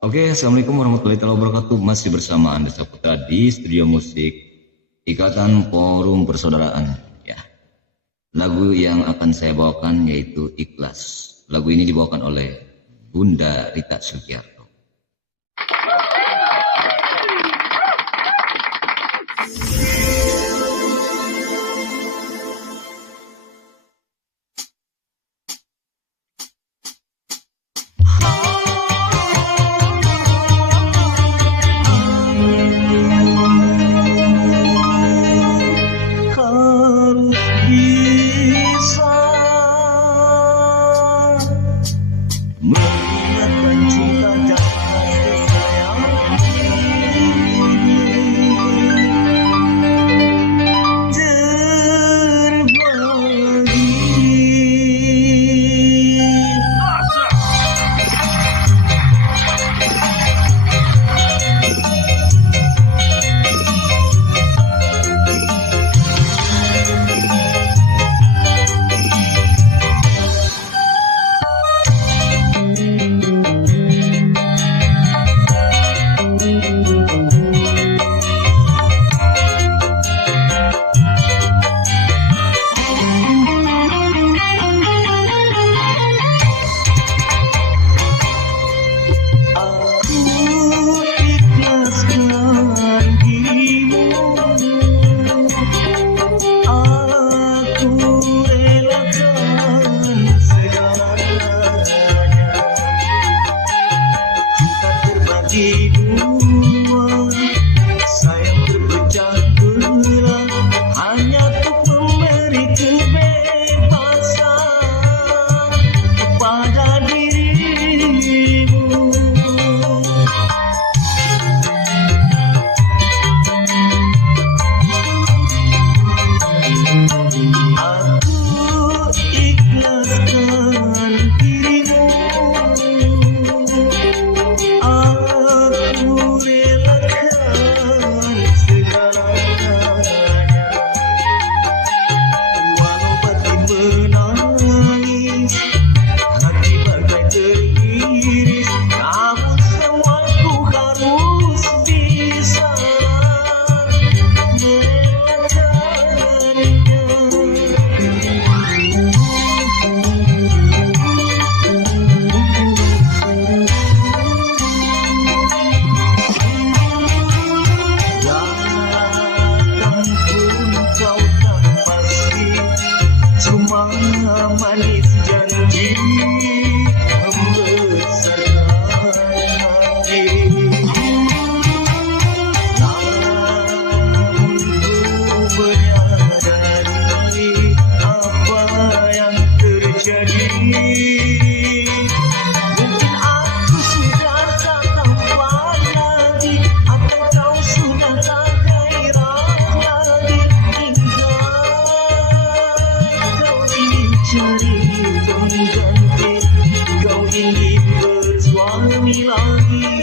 Oke, assalamualaikum warahmatullahi wabarakatuh. Masih bersama Anda Saputra di studio musik Ikatan Forum Persaudaraan. Ya, lagu yang akan saya bawakan yaitu Ikhlas. Lagu ini dibawakan oleh Bunda Rita Sugiarto. Mengingatkan cinta dan kasih sayang dua, sayang terpecah belah hanya untuk memberi kebebasan kepada dirimu. Aku ikhlaskan dirimu, cuma manis janji membesarkan hati. Namun ku menyadari apa yang terjadi. Mungkin aku sudah tak tampan lagi, atau kau sudah tak gairah lagi. Cari pengganti, kau ingin bersuami lagi.